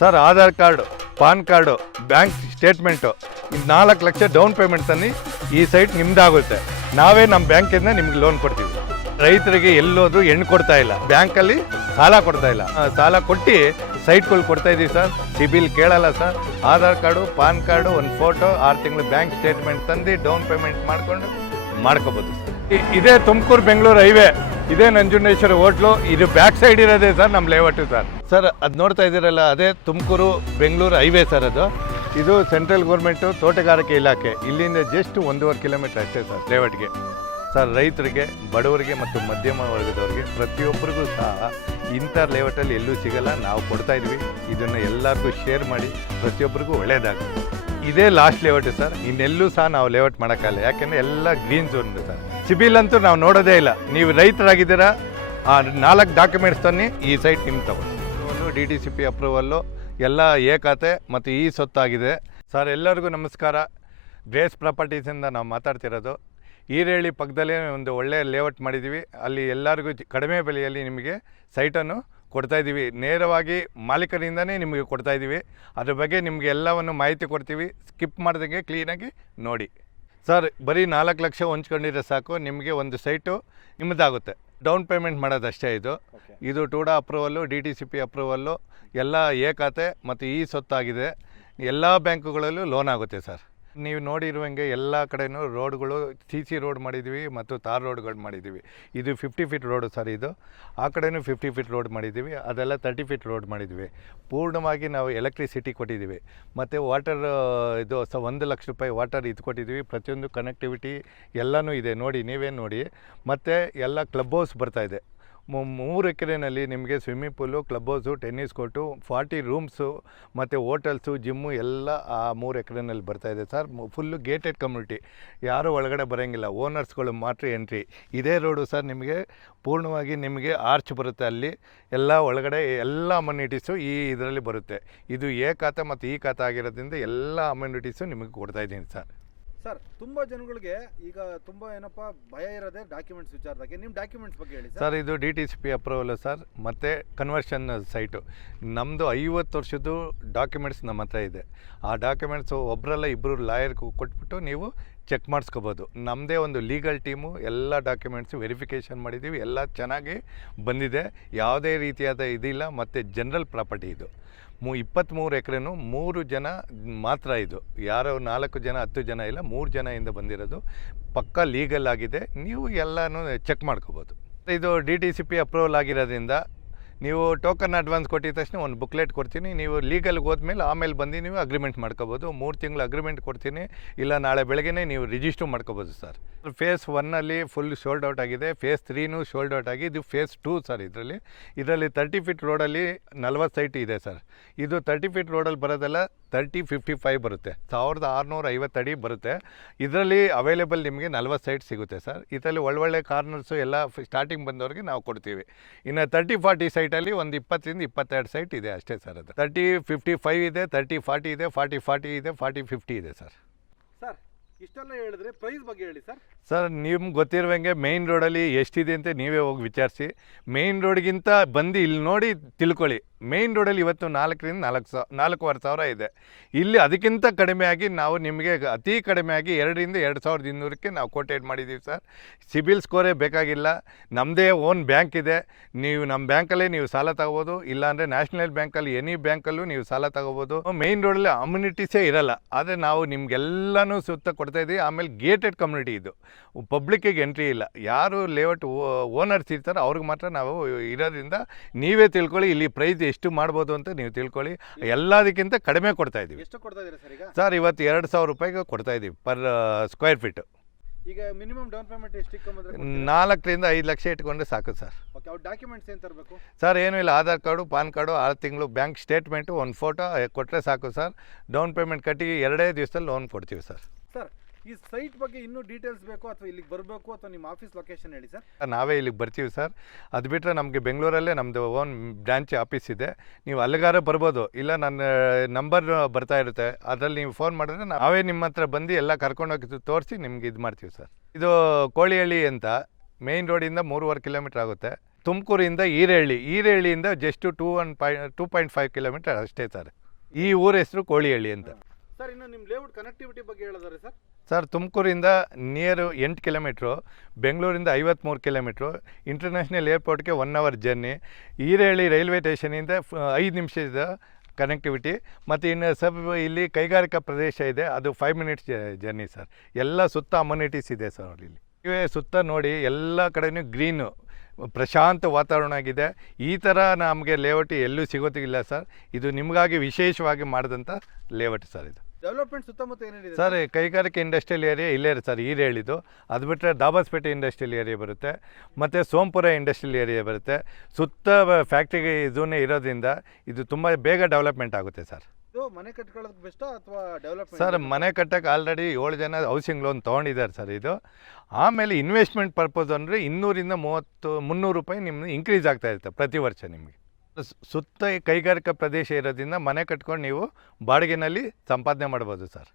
Sir Aadhaar card, PAN card, bank statement, ಇದು 4 lakh down payment ತನ್ನಿ ಈ ಸೈಟ್ ನಿಮ್ದಾಗುತ್ತೆ. ನಾವೇ ನಮ್ಮ ಬ್ಯಾಂಕಿಂದ ನಿಮ್ಗೆ ಲೋನ್ ಕೊಡ್ತೀವಿ. ರೈತರಿಗೆ ಎಲ್ಲೋದು ಹೆಣ್ಣು ಕೊಡ್ತಾ ಇಲ್ಲ, ಬ್ಯಾಂಕಲ್ಲಿ ಸಾಲ ಕೊಡ್ತಾ ಇಲ್ಲ. ಸಾಲ ಕೊಟ್ಟು ಸೈಟ್ಗಳು ಕೊಡ್ತಾ ಇದ್ದೀವಿ ಸರ್. ಸಿಬಿಲ್ ಕೇಳಲ್ಲ sir. Aadhaar card, PAN card, ಒಂದು ಫೋಟೋ, 6 ತಿಂಗಳು ಬ್ಯಾಂಕ್ ಸ್ಟೇಟ್ಮೆಂಟ್ ತಂದು ಡೌನ್ ಪೇಮೆಂಟ್ ಮಾಡ್ಕೊಂಡು ಮಾಡ್ಕೋಬೋದು ಸರ್. ಇದೇ ತುಮಕೂರು ಬೆಂಗಳೂರು ಹೈವೇ, ಇದೇ ನಂಜುಂಡೇಶ್ವರ ಹೋಟ್ಲು, ಇದು ಬ್ಯಾಕ್ ಸೈಡ್ ಇರೋದೇ ಸರ್ ನಮ್ಮ ಲೇಔಟು ಸರ್. ಸರ್ ಅದು ನೋಡ್ತಾ ಇದ್ದೀರಲ್ಲ, ಅದೇ ತುಮಕೂರು ಬೆಂಗಳೂರು ಹೈವೇ ಸರ್. ಇದು ಸೆಂಟ್ರಲ್ ಗೌರ್ಮೆಂಟು ತೋಟಗಾರಿಕೆ ಇಲಾಖೆ. ಇಲ್ಲಿಂದ ಜಸ್ಟ್ 1.5 ಕಿಲೋಮೀಟರ್ ಅಷ್ಟೇ ಸರ್ ಲೇಔಟ್ಗೆ. ಸರ್ ರೈತರಿಗೆ, ಬಡವರಿಗೆ ಮತ್ತು ಮಧ್ಯಮ ವರ್ಗದವ್ರಿಗೆ ಪ್ರತಿಯೊಬ್ಬರಿಗೂ ಸಹ ಇಂಥ ಲೇಔಟಲ್ಲಿ ಎಲ್ಲೂ ಸಿಗಲ್ಲ. ನಾವು ಕೊಡ್ತಾ ಇದ್ವಿ. ಇದನ್ನು ಎಲ್ಲರಿಗೂ ಶೇರ್ ಮಾಡಿ ಪ್ರತಿಯೊಬ್ಬರಿಗೂ ಒಳ್ಳೆಯದಾಗುತ್ತೆ. ಇದೇ ಲಾಸ್ಟ್ ಲೇಔಟ್ ಸರ್. ಇನ್ನೆಲ್ಲೂ ಸಹ ನಾವು ಲೇಔಟ್ ಮಾಡೋಕ್ಕಲ್ಲ, ಯಾಕೆಂದರೆ ಎಲ್ಲ ಗ್ರೀನ್ ಝೋನ್ ಸರ್. ಸಿಬಿಲ್ ಅಂತೂ ನಾವು ನೋಡೋದೇ ಇಲ್ಲ. ನೀವು ರೈತರಾಗಿದ್ದೀರಾ, ಆ 4 ಡಾಕ್ಯುಮೆಂಟ್ಸ್ ತನ್ನಿ ಈ ಸೈಟ್ ನಿಮ್ಗೆ ತಗೊಂಡು DTCP ಅಪ್ರೂವಲ್ಲು ಎಲ್ಲ ಖಾತೆ ಮತ್ತು ಸೊತ್ತಾಗಿದೆ ಸರ್. ಎಲ್ಲರಿಗೂ ನಮಸ್ಕಾರ. ಗ್ರೇಸ್ ಪ್ರಾಪರ್ಟೀಸಿಂದ ನಾವು ಮಾತಾಡ್ತಿರೋದು. ಈರೇಳಿ ಪಕ್ಕದಲ್ಲೇ ಒಂದು ಒಳ್ಳೆಯ ಲೇಔಟ್ ಮಾಡಿದ್ದೀವಿ. ಅಲ್ಲಿ ಎಲ್ಲರಿಗೂ ಕಡಿಮೆ ಬೆಲೆಯಲ್ಲಿ ನಿಮಗೆ ಸೈಟನ್ನು ಕೊಡ್ತಾಯಿದ್ದೀವಿ. ನೇರವಾಗಿ ಮಾಲೀಕರಿಂದನೇ ನಿಮಗೆ ಕೊಡ್ತಾಯಿದ್ದೀವಿ. ಅದ್ರ ಬಗ್ಗೆ ನಿಮಗೆ ಎಲ್ಲವನ್ನು ಮಾಹಿತಿ ಕೊಡ್ತೀವಿ. ಸ್ಕಿಪ್ ಮಾಡ್ದಂಗೆ ಕ್ಲೀನಾಗಿ ನೋಡಿ ಸರ್. ಬರೀ 4 ಲಕ್ಷ ಹೊಂಚ್ಕೊಂಡಿದ್ರೆ ಸಾಕು, ನಿಮಗೆ ಒಂದು ಸೈಟು ನಿಮ್ಮದಾಗುತ್ತೆ. ಡೌನ್ ಪೇಮೆಂಟ್ ಮಾಡೋದಷ್ಟೇ. ಇದು ಟೂಡಾ ಅಪ್ರೂವಲ್ಲು, DTCP ಅಪ್ರೂವಲ್ಲು, ಎಲ್ಲ ಖಾತೆ ಮತ್ತು ಸೊತ್ತಾಗಿದೆ. ಎಲ್ಲ ಬ್ಯಾಂಕುಗಳಲ್ಲೂ ಲೋನ್ ಆಗುತ್ತೆ ಸರ್. ನೀವು ನೋಡಿರುವಂಗೆ ಎಲ್ಲ ಕಡೆಯೂ ರೋಡ್ಗಳು CC ರೋಡ್ ಮಾಡಿದ್ದೀವಿ ಮತ್ತು ತಾರ್ ರೋಡ್ಗಳು ಮಾಡಿದ್ದೀವಿ. ಇದು 50 ಫೀಟ್ ರೋಡು ಸರ್. ಇದು ಆ ಕಡೆಯೂ 50 ಫೀಟ್ ರೋಡ್ ಮಾಡಿದ್ದೀವಿ. ಅದೆಲ್ಲ 30 ಫೀಟ್ ರೋಡ್ ಮಾಡಿದ್ದೀವಿ. ಪೂರ್ಣವಾಗಿ ನಾವು ಎಲೆಕ್ಟ್ರಿಸಿಟಿ ಕೊಟ್ಟಿದ್ದೀವಿ ಮತ್ತು ವಾಟರ್ ಇದು 1 ಲಕ್ಷ ರೂಪಾಯಿ ವಾಟರ್ ಇದು ಕೊಟ್ಟಿದ್ದೀವಿ. ಪ್ರತಿಯೊಂದು ಕನೆಕ್ಟಿವಿಟಿ ಎಲ್ಲನೂ ಇದೆ, ನೋಡಿ ನೀವೇ ನೋಡಿ. ಮತ್ತು ಎಲ್ಲ ಕ್ಲಬ್ ಹೌಸ್ ಬರ್ತಾಯಿದೆ. 3 ಎಕರೆನಲ್ಲಿ ನಿಮಗೆ swimming pool, club house, tennis court, 40 rooms ಮತ್ತು ಹೋಟೆಲ್ಸು, ಜಿಮ್ಮು ಎಲ್ಲ ಆ 3 ಎಕರೆನಲ್ಲಿ ಬರ್ತಾಯಿದೆ ಸರ್. ಫುಲ್ಲು ಗೇಟೆಡ್ ಕಮ್ಯುನಿಟಿ, ಯಾರೂ ಒಳಗಡೆ ಬರೋಂಗಿಲ್ಲ. ಓನರ್ಸ್ಗಳು ಮಾತ್ರ ಎಂಟ್ರಿ. ಇದೇ ರೋಡು ಸರ್. ನಿಮಗೆ ಪೂರ್ಣವಾಗಿ ನಿಮಗೆ ಆರ್ಚ್ ಬರುತ್ತೆ. ಅಲ್ಲಿ ಎಲ್ಲ ಒಳಗಡೆ ಎಲ್ಲ ಅಮ್ಯುನಿಟೀಸು ಇದರಲ್ಲಿ ಬರುತ್ತೆ. ಇದು ಖಾತೆ ಮತ್ತು ಖಾತೆ ಆಗಿರೋದ್ರಿಂದ ಎಲ್ಲ ಅಮ್ಯುನಿಟೀಸು ನಿಮಗೆ ಕೊಡ್ತಾಯಿದ್ದೀನಿ ಸರ್. ಸರ್, ತುಂಬ ಜನಗಳಿಗೆ ಈಗ ತುಂಬ ಏನಪ್ಪ ಭಯ ಇರೋದೇ ಡಾಕ್ಯುಮೆಂಟ್ಸ್ ವಿಚಾರದಾಗೆ. ನಿಮ್ಮ ಡಾಕ್ಯುಮೆಂಟ್ಸ್ ಬಗ್ಗೆ ಹೇಳಿ ಸರ್. ಇದು DTCP ಅಪ್ರೂವಲ್ ಸರ್, ಮತ್ತು ಕನ್ವರ್ಷನ್ ಸೈಟು. ನಮ್ಮದು 50 ವರ್ಷದ್ದು ಡಾಕ್ಯುಮೆಂಟ್ಸ್ ನಮ್ಮ ಹತ್ರ ಇದೆ. ಆ ಡಾಕ್ಯುಮೆಂಟ್ಸು ಒಬ್ಬರಲ್ಲ ಇಬ್ಬರು ಲಾಯರ್ಗೂ ಕೊಟ್ಬಿಟ್ಟು ನೀವು ಚೆಕ್ ಮಾಡಿಸ್ಕೋಬೋದು. ನಮ್ಮದೇ ಒಂದು ಲೀಗಲ್ ಟೀಮು ಎಲ್ಲ ಡಾಕ್ಯುಮೆಂಟ್ಸು ವೆರಿಫಿಕೇಷನ್ ಮಾಡಿದ್ದೀವಿ. ಎಲ್ಲ ಚೆನ್ನಾಗಿ ಬಂದಿದೆ, ಯಾವುದೇ ರೀತಿಯಾದ ಇದಿಲ್ಲ. ಮತ್ತು ಜನರಲ್ ಪ್ರಾಪರ್ಟಿ ಇದು. 23 ಎಕರೆನೂ 3 ಜನ ಮಾತ್ರ. ಇದು ಯಾರೋ 4 ಜನ 10 ಜನ ಇಲ್ಲ, 3 ಜನದಿಂದ ಬಂದಿರೋದು. ಪಕ್ಕಾ ಲೀಗಲ್ ಆಗಿದೆ. ನೀವು ಎಲ್ಲನೂ ಚೆಕ್ ಮಾಡ್ಕೋಬೋದು. ಇದು DTCP ಅಪ್ರೂವಲ್ ಆಗಿರೋದ್ರಿಂದ ನೀವು ಟೋಕನ್ ಅಡ್ವಾನ್ಸ್ ಕೊಟ್ಟಿದ ತಕ್ಷಣ ಒಂದು ಬುಕ್ಲೆಟ್ ಕೊಡ್ತೀನಿ. ನೀವು ಲೀಗಲ್ಗೆ ಹೋದ್ಮೇಲೆ ಆಮೇಲೆ ಬಂದು ನೀವು ಅಗ್ರಿಮೆಂಟ್ ಮಾಡ್ಕೋಬೋದು. 3 ತಿಂಗಳು ಅಗ್ರಿಮೆಂಟ್ ಕೊಡ್ತೀನಿ, ಇಲ್ಲ ನಾಳೆ ಬೆಳಗ್ಗೆ ನೀವು ರಿಜಿಸ್ಟರ್ ಮಾಡ್ಕೋಬೋದು ಸರ್. ಫೇಸ್ 1ನಲ್ಲಿ ಫುಲ್ ಶೋಲ್ಡ್ ಔಟ್ ಆಗಿದೆ. ಫೇಸ್ 3ನೂ ಶೋಲ್ಡ್ ಔಟ್ ಆಗಿ ಇದು ಫೇಸ್ 2 ಸರ್. ಇದರಲ್ಲಿ 30 ಫೀಟ್ ರೋಡಲ್ಲಿ 40 ಸೈಟ್ ಇದೆ ಸರ್. ಇದು 30 ಫೀಟ್ ರೋಡಲ್ಲಿ ಬರೋದೆಲ್ಲ 3055 ಬರುತ್ತೆ. 1650 ಅಡಿ ಬರುತ್ತೆ. ಇದರಲ್ಲಿ ಅವೈಲೇಬಲ್ ನಿಮಗೆ 40 ಸೈಟ್ ಸಿಗುತ್ತೆ ಸರ್. ಇದರಲ್ಲಿ ಒಳ್ಳೊಳ್ಳೆ ಕಾರ್ನರ್ಸು ಎಲ್ಲ ಸ್ಟಾರ್ಟಿಂಗ್ ಬಂದವ್ರಿಗೆ ನಾವು ಕೊಡ್ತೀವಿ. ಇನ್ನು 30-40 ಸೈಟಲ್ಲಿ ಒಂದು 20ರಿಂದ 22 ಸೈಟ್ ಇದೆ ಅಷ್ಟೇ ಸರ್. ಅದು 3055 ಇದೆ, 3040 ಇದೆ, 4040 ಇದೆ, 4050 ಇದೆ ಸರ್. ಸರ್, ಇಷ್ಟೆಲ್ಲ ಹೇಳಿದ್ರೆ ಪ್ರೈಸ್ ಬಗ್ಗೆ ಹೇಳಿ ಸರ್. ಸರ್, ನಿಮ್ಗೆ ಗೊತ್ತಿರುವಂಗೆ ಮೇಯ್ನ್ ರೋಡಲ್ಲಿ ಎಷ್ಟಿದೆ ಅಂತ ನೀವೇ ಹೋಗಿ ವಿಚಾರಿಸಿ. ಮೇಯ್ನ್ ರೋಡ್ಗಿಂತ ಬಂದು ಇಲ್ಲಿ ನೋಡಿ ತಿಳ್ಕೊಳ್ಳಿ. ಮೇಯ್ನ್ ರೋಡಲ್ಲಿ ಇವತ್ತು 4ರಿಂದ 4,500 ಇದೆ. ಇಲ್ಲಿ ಅದಕ್ಕಿಂತ ಕಡಿಮೆಯಾಗಿ ನಾವು ನಿಮಗೆ ಅತಿ ಕಡಿಮೆಯಾಗಿ 2ರಿಂದ 2,200ಕ್ಕೆ ನಾವು ಕೋಟೇಟ್ ಮಾಡಿದ್ದೀವಿ ಸರ್. ಸಿಬಿಲ್ ಸ್ಕೋರೇ ಬೇಕಾಗಿಲ್ಲ. ನಮ್ಮದೇ ಓನ್ ಬ್ಯಾಂಕ್ ಇದೆ. ನೀವು ನಮ್ಮ ಬ್ಯಾಂಕಲ್ಲೇ ನೀವು ಸಾಲ ತಗೋಬೋದು. ಇಲ್ಲಾಂದರೆ ನ್ಯಾಷನಲ್ ಬ್ಯಾಂಕಲ್ಲಿ ಎನಿ ಬ್ಯಾಂಕಲ್ಲೂ ನೀವು ಸಾಲ ತಗೋಬೋದು. ಮೇಯ್ನ್ ರೋಡಲ್ಲಿ ಅಮ್ಯುನಿಟೀಸೇ ಇರಲ್ಲ, ಆದರೆ ನಾವು ನಿಮಗೆಲ್ಲನೂ ಸುತ್ತ ಕೊಡ್ತಾಯಿದ್ದೀವಿ. ಆಮೇಲೆ ಗೇಟೆಡ್ ಕಮ್ಯುನಿಟಿ ಇದು, ಪಬ್ಲಿಕ್ಕಿಗೆ ಎಂಟ್ರಿ ಇಲ್ಲ. ಯಾರು ಲೇಔಟ್ ಓನರ್ಸ್ ಇರ್ತಾರೋ ಅವ್ರಿಗೆ ಮಾತ್ರ ನಾವು ಇರೋದ್ರಿಂದ ನೀವೇ ತಿಳ್ಕೊಳ್ಳಿ. ಇಲ್ಲಿ ಪ್ರೈಸ್ ಎಷ್ಟು ಮಾಡ್ಬೋದು ಅಂತ ನೀವು ತಿಳ್ಕೊಳ್ಳಿ. ಎಲ್ಲದಕ್ಕಿಂತ ಕಡಿಮೆ ಕೊಡ್ತಾ ಇದ್ದೀವಿ. ಎಷ್ಟು ಕೊಡ್ತಾ ಇದ್ದೀರಾ ಸರ್ ಈಗ? ಸರ್, ಇವತ್ತು 2,000 ರೂಪಾಯಿಗೆ ಕೊಡ್ತಾ ಇದ್ದೀವಿ ಪರ್ ಸ್ಕ್ವೇರ್ ಫೀಟ್. ಈಗ ಮಿನಿಮಮ್ ಡೌನ್ ಪೇಮೆಂಟ್ ಎಷ್ಟು ಇಟ್ಕೊಂಡ್ರೆ? 4ರಿಂದ 5 ಲಕ್ಷ ಇಟ್ಕೊಂಡ್ರೆ ಸಾಕು ಸರ್. ಓಕೆ, ಅವ್ರ ಡಾಕ್ಯುಮೆಂಟ್ಸ್ ಏನು ತರಬೇಕು ಸರ್? ಏನೂ ಇಲ್ಲ. ಆಧಾರ್ ಕಾರ್ಡು, ಪಾನ್ ಕಾರ್ಡು, 6 ತಿಂಗಳು ಬ್ಯಾಂಕ್ ಸ್ಟೇಟ್ಮೆಂಟು, ಒಂದು ಫೋಟೋ ಕೊಟ್ಟರೆ ಸಾಕು ಸರ್. ಡೌನ್ ಪೇಮೆಂಟ್ ಕಟ್ಟಿ 2 ದಿವಸದಲ್ಲಿ ಲೋನ್ ಕೊಡ್ತೀವಿ ಸರ್. ಸರ್, ಈ ಸೈಟ್ ಬಗ್ಗೆ ಇನ್ನೂ ಡೀಟೇಲ್ಸ್ ಬೇಕು ಅಥವಾ ಇಲ್ಲಿಗೆ ಬರಬೇಕು ಅಥವಾ ನಿಮ್ಮ ಆಫೀಸ್ ಲೊಕೇಶನ್ ಹೇಳಿ ಸರ್. ನಾವೇ ಇಲ್ಲಿಗೆ ಬರ್ತೀವಿ ಸರ್. ಅದು ಬಿಟ್ಟರೆ ನಮಗೆ ಬೆಂಗಳೂರಲ್ಲೇ ನಮ್ಮದು ಓನ್ ಬ್ರಾಂಚ್ ಆಫೀಸ್ ಇದೆ. ನೀವು ಅಲ್ಲಿಗಾರ ಬರ್ಬೋದು, ಇಲ್ಲ ನನ್ನ ನಂಬರ್ ಬರ್ತಾ ಇರುತ್ತೆ, ಅದರಲ್ಲಿ ನೀವು ಫೋನ್ ಮಾಡಿದ್ರೆ ನಾವೇ ನಿಮ್ಮ ಹತ್ರ ಬಂದು ಎಲ್ಲ ಕರ್ಕೊಂಡೋಗಿ ತೋರಿಸಿ ನಿಮ್ಗೆ ಇದು ಮಾಡ್ತೀವಿ ಸರ್. ಇದು ಕೋಳಿಹಳ್ಳಿ ಅಂತ ಮೇಯ್ನ್ ರೋಡಿಂದ 3.5 ಕಿಲೋಮೀಟ್ರ್ ಆಗುತ್ತೆ. ತುಮಕೂರಿಂದ ಈರೇಹಳ್ಳಿಯಿಂದ ಜಸ್ಟ್ 2.5 ಕಿಲೋಮೀಟರ್ ಅಷ್ಟೇ ಸರ್. ಈ ಊರ ಹೆಸರು ಕೋಳಿಹಳ್ಳಿ ಅಂತ. ಸರ್ ಇನ್ನು ನಿಮ್ಮ ಲೇಔಟ್ ಕನೆಕ್ಟಿವಿಟಿ ಬಗ್ಗೆ ಹೇಳಿದ್ರೆ ಸರ್? ಸರ್ ತುಮಕೂರಿಂದ ನಿಯರ್ 8 ಕಿಲೋಮೀಟ್ರು, ಬೆಂಗಳೂರಿಂದ 53 ಕಿಲೋಮೀಟ್ರು, ಇಂಟರ್ನ್ಯಾಷನಲ್ ಏರ್ಪೋರ್ಟ್ಗೆ 1 ಅವರ್ ಜರ್ನಿ, ಈರೇಹಳ್ಳಿ ರೈಲ್ವೆ ಸ್ಟೇಷನಿಂದ 5 ನಿಮಿಷದ ಕನೆಕ್ಟಿವಿಟಿ, ಮತ್ತು ಇನ್ನು ಇಲ್ಲಿ ಕೈಗಾರಿಕಾ ಪ್ರದೇಶ ಇದೆ, ಅದು 5 ಮಿನಿಟ್ಸ್ ಜರ್ನಿ ಸರ್. ಎಲ್ಲ ಸುತ್ತ ಅಮ್ಯುನಿಟೀಸ್ ಇದೆ ಸರ್ ಇಲ್ಲಿ. ಇವೇ ಸುತ್ತ ನೋಡಿ ಎಲ್ಲ ಕಡೆಯೂ ಗ್ರೀನು, ಪ್ರಶಾಂತ ವಾತಾವರಣ ಆಗಿದೆ. ಈ ಥರ ನಮಗೆ ಲೇಔಟ್ ಎಲ್ಲೂ ಸಿಗೋದಿಲ್ಲ ಸರ್. ಇದು ನಿಮಗಾಗಿ ವಿಶೇಷವಾಗಿ ಮಾಡಿದಂಥ ಲೇಔಟ್ ಸರ್ ಇದು. ಡೆವಲಪ್ಮೆಂಟ್ ಸುತ್ತಮುತ್ತ ಏನೇನಿದೆ ಸರ್ ಕೈಗಾರಿಕೆ ಇಂಡಸ್ಟ್ರಿಯಲ್ ಏರಿಯಾ ಇಲ್ಲೇ ಇದೆ ಸರ್, ಈರೇಹಳ್ಳಿದು. ಅದು ಬಿಟ್ಟರೆ ದಾಬಾಸ್ಪೇಟೆ ಇಂಡಸ್ಟ್ರಿಯಲ್ ಏರಿಯಾ ಬರುತ್ತೆ, ಮತ್ತು ಸೋಂಪುರ ಇಂಡಸ್ಟ್ರಿಯಲ್ ಏರಿಯಾ ಬರುತ್ತೆ. ಸುತ್ತ ಫ್ಯಾಕ್ಟ್ರಿಗೆ ಇದನ್ನೇ ಇರೋದ್ರಿಂದ ಇದು ತುಂಬ ಬೇಗ ಡೆವಲಪ್ಮೆಂಟ್ ಆಗುತ್ತೆ ಸರ್. ಇದು ಮನೆ ಕಟ್ಕೊಳ್ಳೋದಕ್ಕೆ ಬೆಸ್ಟಾ ಅಥವಾ ಡೆವಲಪ್ಮೆಂಟ್? ಸರ್ ಮನೆ ಕಟ್ಟಕ್ಕೆ ಆಲ್ರೆಡಿ 7 ಜನ ಹೌಸಿಂಗ್ ಲೋನ್ ತೊಗೊಂಡಿದ್ದಾರೆ ಸರ್ ಇದು. ಆಮೇಲೆ ಇನ್ವೆಸ್ಟ್ಮೆಂಟ್ ಪರ್ಪಸ್ ಅಂದರೆ 200-300 ರೂಪಾಯಿ ನಿಮ್ಮದು ಇನ್ಕ್ರೀಸ್ ಆಗ್ತಾ ಇರುತ್ತೆ ಪ್ರತಿ ವರ್ಷ ನಿಮಗೆ. ಸುತ್ತ ಕೈಗಾರಿಕಾ ಪ್ರದೇಶ ಇರೋದ್ರಿಂದ ಮನೆ ಕಟ್ಕೊಂಡು ನೀವು ಬಾಡಿಗೆನಲ್ಲಿ ಸಂಪಾದನೆ ಮಾಡ್ಬೋದು ಸರ್.